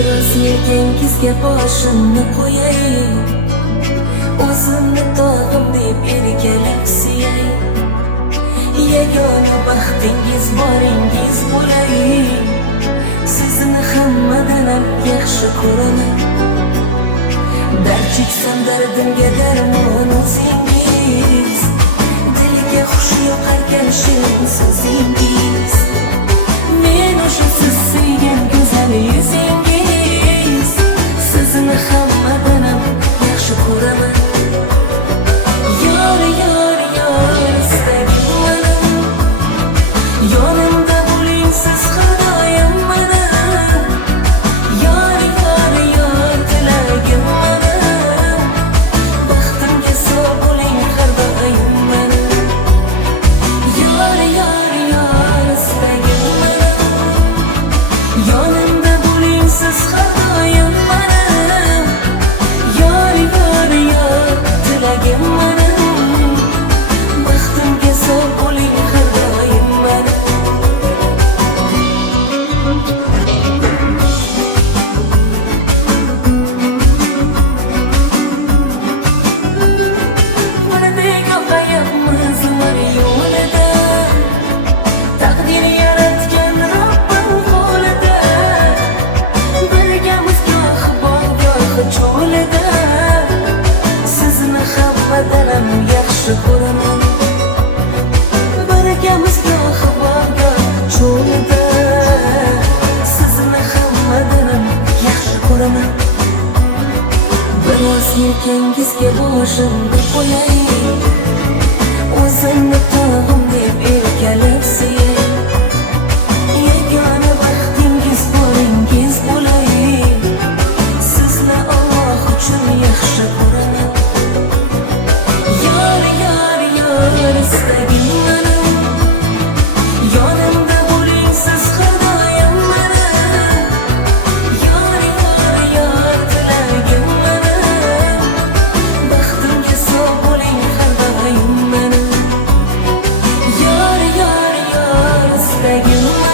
Biroz yelkangizga boshimni qo'yay, o'zimni tog'im deb erkalab siyay. Yagona baxtingiz boringiz bo'lay, sizni hammadan ham yaxshi ko'raman. Dard cheksam dardimga darmon o'zingiz, dilga xush yoqarkan shirin so'zingiz. Men o'sha siz sevgan go'zal yuzingiz, sizni hammadan ham yaxshi ko'raman. Yor, yor, yor, istagim mana, yonimda bo'ling siz xudoyim mana. Yor, yor, yor, tilagim mana, baxtimga sog' bo'ling har doim mana. Yor, yor, yor, istagim mana, yonimda bo'ling siz xudoyim mana. Yor, yor, yor, tilagim mana, baxtimga sog' bo'ling har doim mana. Birdek oqayapmiz umr yo'lida, taqdir yaratgan Robbim qo'lida. Birgamiz goh bog' goh cho'lida, sizni hammadan ham yaxshi ko'raman. Birgamiz goh bog' goh cho'lida, sizni hammadan ham yaxshi ko'raman. Biroz yelkangizga boshimni qo'yay, o'zimni tog'im deb erkalab siyay. Yagona baxtingiz boringiz bo'lay, sizni Alloh uchun yaxshi ko'raman. Yor, yor, yor, istagim mana, yonimda bo'ling siz xudoyim mana. Yor, yor, yor, tilagim mana, baxtimga sog' bo'ling har doim mana. Yor, yor, yor, istagim mana.